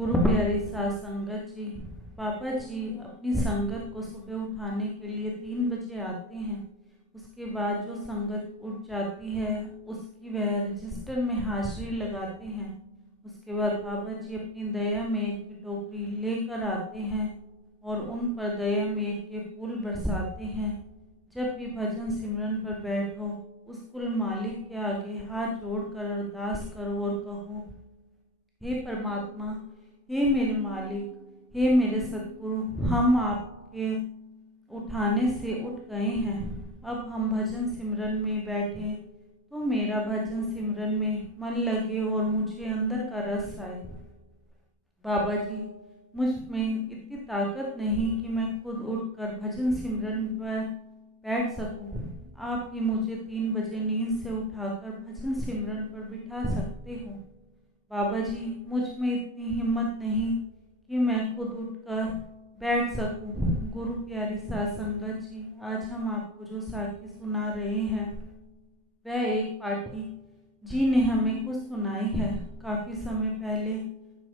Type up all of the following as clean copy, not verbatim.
गुरु प्यारी सात संगत जी। पापा जी अपनी संगत को सुबह उठाने के लिए 3 बजे आते हैं। उसके बाद जो संगत उठ जाती है उसकी वह रजिस्टर में हाजिरी लगाते हैं। उसके बाद पापा जी अपनी दया मेघ की टोकरी लेकर आते हैं और उन पर दया मेघ के फूल बरसाते हैं। जब भी भजन सिमरन पर बैठो, उस कुल मालिक के आगे हाथ जोड़कर अरदास करो और कहो, हे परमात्मा, हे मेरे मालिक, हे मेरे सतगुरु, हम आपके उठाने से उठ गए हैं। अब हम भजन सिमरन में बैठें तो मेरा भजन सिमरन में मन लगे और मुझे अंदर का रस आए। बाबा जी, मुझ में इतनी ताकत नहीं कि मैं खुद उठकर भजन सिमरन पर बैठ सकूं। आप ही मुझे 3 बजे नींद से उठाकर भजन सिमरन पर बिठा सकते हो। बाबा जी, मुझ में इतनी हिम्मत नहीं कि मैं खुद उठकर बैठ सकूं। गुरु प्यारी सात संगत जी, आज हम आपको जो साखी सुना रहे हैं वह एक पाठी जी ने हमें खुद सुनाई है। काफ़ी समय पहले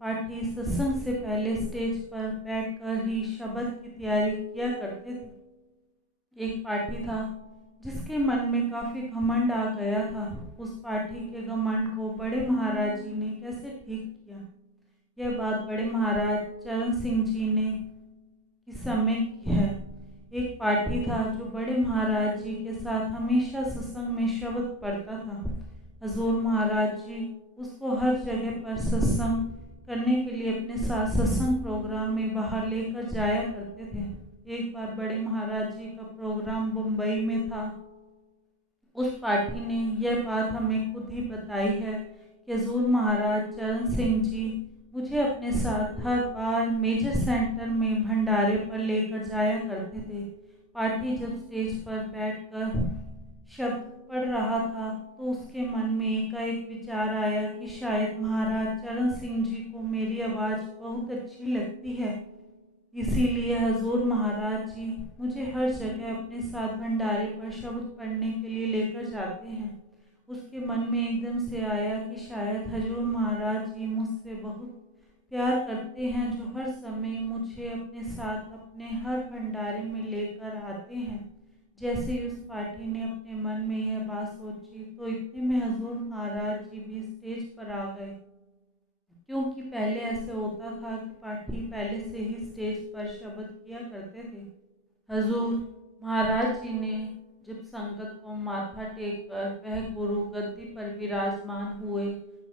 पाठी सत्संग से पहले स्टेज पर बैठकर ही शब्द की तैयारी किया करते थे। एक पाठी था जिसके मन में काफ़ी घमंड आ गया था। उस पाठी के घमंड को बड़े महाराज जी ने कैसे ठीक किया, यह बात बड़े महाराज चरण सिंह जी ने किस समय की है। एक पाठी था जो बड़े महाराज जी के साथ हमेशा सत्संग में शब्द पढ़ता था। हजूर महाराज जी उसको हर जगह पर सत्संग करने के लिए अपने साथ सत्संग प्रोग्राम में बाहर लेकर जाया करते थे। एक बार बड़े महाराज जी का प्रोग्राम मुंबई में था। उस पाठी ने यह बात हमें खुद ही बताई है कि हजूर महाराज चरण सिंह जी मुझे अपने साथ हर बार मेजर सेंटर में भंडारे पर लेकर जाया करते थे। पाठी जब स्टेज पर बैठकर शब्द पढ़ रहा था तो उसके मन में एकाएक विचार आया कि शायद महाराज चरण सिंह जी को मेरी आवाज़ बहुत अच्छी लगती है, इसीलिए हजूर महाराज जी मुझे हर जगह अपने साथ भंडारे पर शब्द पढ़ने के लिए लेकर जाते हैं। उसके मन में एकदम से आया कि शायद हजूर महाराज जी मुझसे बहुत प्यार करते हैं, जो हर समय मुझे अपने साथ अपने हर भंडारे में लेकर आते हैं। जैसे ही उस पाठी ने अपने मन में यह बात सोची तो इतने में हजूर महाराज जी भी स्टेज पर आ गए। क्योंकि पहले ऐसे होता था कि पाठी पहले से ही स्टेज पर शब्द किया करते थे। हजूर महाराज जी ने जब संगत को माथा टेक कर वह गुरु गद्दी पर विराजमान हुए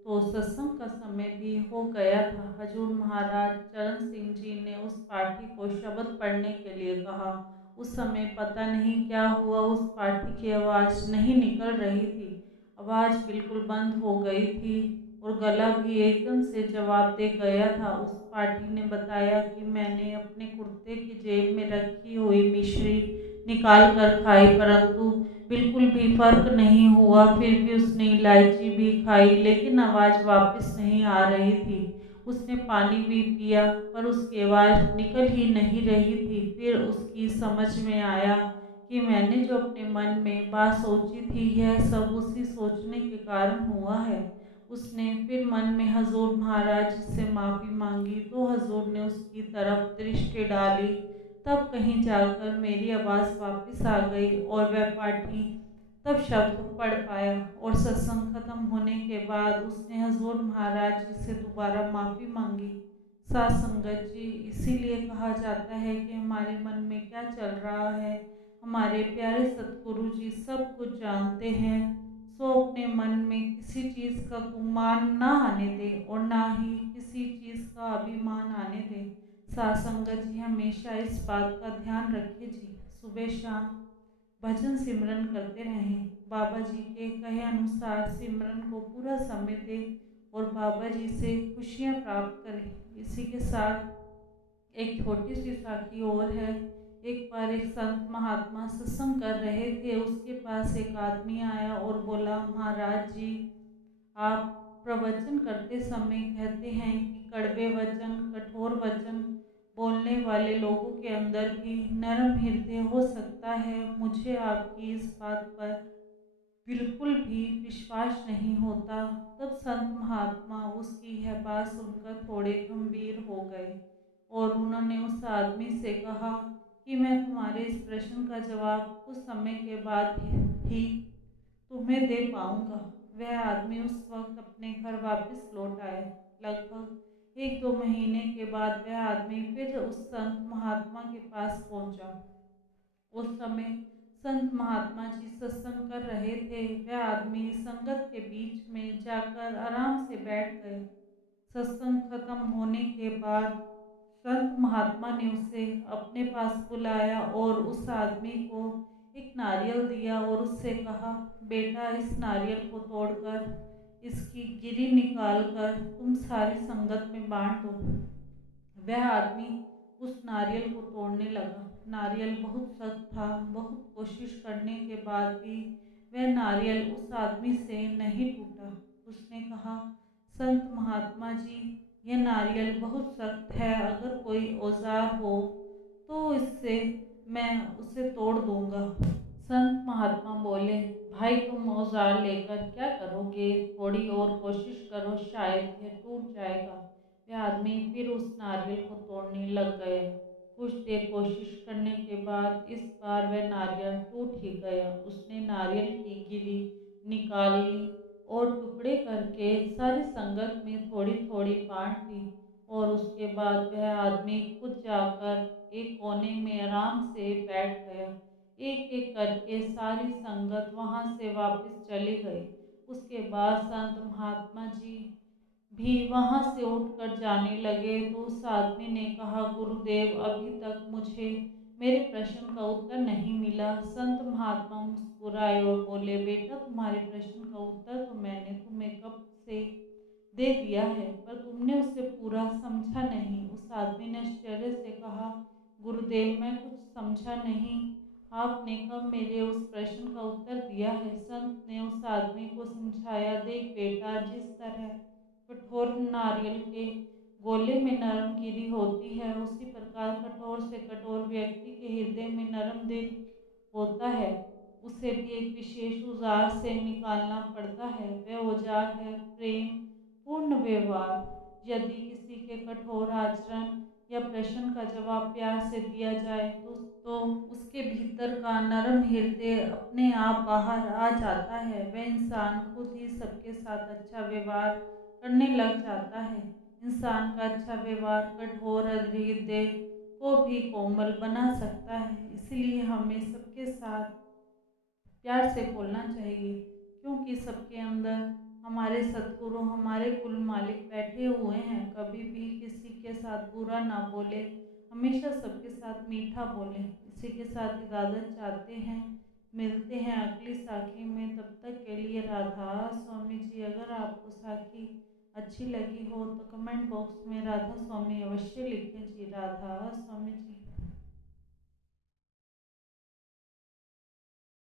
तो सत्संग का समय भी हो गया था। हजूर महाराज चरण सिंह जी ने उस पाठी को शब्द पढ़ने के लिए कहा। उस समय पता नहीं क्या हुआ, उस पाठी की आवाज़ नहीं निकल रही थी। आवाज़ बिल्कुल बंद हो गई थी और गला भी एकदम से जवाब दे गया था। उस पाठी ने बताया कि मैंने अपने कुर्ते की जेब में रखी हुई मिश्री निकाल कर खाई, परंतु बिल्कुल भी फ़र्क नहीं हुआ। फिर भी उसने इलायची भी खाई लेकिन आवाज़ वापस नहीं आ रही थी। उसने पानी भी पिया पर उसकी आवाज़ निकल ही नहीं रही थी। फिर उसकी समझ में आया कि मैंने जो अपने मन में बात सोची थी यह सब उसी सोचने के कारण हुआ है। उसने फिर मन में हजूर महाराज जी से माफ़ी मांगी तो हजूर ने उसकी तरफ दृष्टि डाली। तब कहीं जाकर मेरी आवाज़ वापस आ गई और वह पाठी तब शब्द पढ़ पाया और सत्संग खत्म होने के बाद उसने हजूर महाराज जी से दोबारा माफ़ी मांगी। सात संगत जी, इसीलिए कहा जाता है कि हमारे मन में क्या चल रहा है हमारे प्यारे सतगुरु जी सब कुछ जानते हैं। सो अपने मन में किसी चीज़ का गुमान ना आने दें और ना ही किसी चीज़ का अभिमान आने दें। सात संगत जी, हमेशा इस बात का ध्यान रखें जी। सुबह शाम भजन सिमरन करते रहें। बाबा जी के कहे अनुसार सिमरन को पूरा समय दें और बाबा जी से खुशियाँ प्राप्त करें। इसी के साथ एक छोटी सी साखी और है। एक बार एक संत महात्मा सत्संग कर रहे थे। उसके पास एक आदमी आया और बोला, महाराज जी, आप प्रवचन करते समय कहते हैं कि कड़वे वचन, कठोर वचन बोलने वाले लोगों के अंदर भी नरम हृदय हो सकता है। मुझे आपकी इस बात पर बिल्कुल भी विश्वास नहीं होता। तब संत महात्मा उसकी यह बात सुनकर थोड़े गंभीर हो गए और उन्होंने उस आदमी से कहा कि मैं तुम्हारे इस प्रश्न का जवाब कुछ समय के बाद ही तुम्हें दे पाऊंगा। वह आदमी उस वक्त अपने घर वापस लौट आया। लगभग 1-2 महीने के बाद वह आदमी फिर उस संत महात्मा के पास पहुंचा। उस समय संत महात्मा जी सत्संग कर रहे थे। वह आदमी संगत के बीच में जाकर आराम से बैठ गया। सत्संग खत्म होने के बाद संत महात्मा ने उसे अपने पास बुलाया और उस आदमी को एक नारियल दिया और उससे कहा, बेटा, इस नारियल को तोड़कर इसकी गिरी निकाल कर तुम सारी संगत में बांट दो। वह आदमी उस नारियल को तोड़ने लगा। नारियल बहुत सख्त था। बहुत कोशिश करने के बाद भी वह नारियल उस आदमी से नहीं टूटा। उसने कहा, संत महात्मा जी, यह नारियल बहुत सख्त है। अगर कोई औजार हो तो इससे मैं उसे तोड़ दूंगा। संत महात्मा बोले, भाई, तुम औजार लेकर क्या करोगे? थोड़ी और कोशिश करो, शायद यह टूट जाएगा। वह आदमी फिर उस नारियल को तोड़ने लग गया। कुछ देर कोशिश करने के बाद इस बार वह नारियल टूट ही गया। उसने नारियल की गिरी निकाल ली और टुकड़े करके सारी संगत में थोड़ी थोड़ी बांट दी। और उसके बाद वह आदमी खुद जाकर एक कोने में आराम से बैठ गया। एक-एक करके सारी संगत वहाँ से वापस चली गई। उसके बाद संत महात्मा जी भी वहाँ से उठकर जाने लगे तो उस आदमी ने कहा, गुरुदेव, अभी तक मुझे मेरे प्रश्न का उत्तर नहीं मिला। संत महात्मा मुस्कुराए और बोले, बेटा, तुम्हारे प्रश्न का उत्तर तो मैंने तुम्हें कब से दे दिया है, पर तुमने उसे पूरा समझा नहीं। उस आदमी ने आश्चर्य से कहा, गुरुदेव, मैं कुछ समझा नहीं। आपने कब मेरे उस प्रश्न का उत्तर दिया है? संत ने उस आदमी को समझाया, देख बेटा, जिस तरह कठोर नारियल के गोले में नरम गिरी होती है, उसी प्रकार कठोर से कठोर व्यक्ति के हृदय में नरम दिल होता है। उसे भी एक विशेष औजार से निकालना पड़ता है। वह औजार है प्रेम पूर्ण व्यवहार। यदि किसी के कठोर आचरण या प्रश्न का जवाब प्यार से दिया जाए तो उसके भीतर का नरम हृदय अपने आप बाहर आ जाता है। वह इंसान खुद ही सबके साथ अच्छा व्यवहार करने लग जाता है। इंसान का अच्छा व्यवहार कठोर हृदय को भी कोमल बना सकता है। इसलिए हमें सबके साथ प्यार से बोलना चाहिए, क्योंकि सबके अंदर हमारे सद्गुरु, हमारे कुल मालिक बैठे हुए हैं। कभी भी किसी के साथ बुरा ना बोले, हमेशा सबके साथ मीठा बोले। इसी के साथ इजाज़त चाहते हैं। मिलते हैं अगली साखी में। तब तक के लिए राधा स्वामी जी। अगर आपको साखी अच्छी लगी हो तो कमेंट बॉक्स में राधा स्वामी अवश्य लिखें जी। राधा स्वामी जी।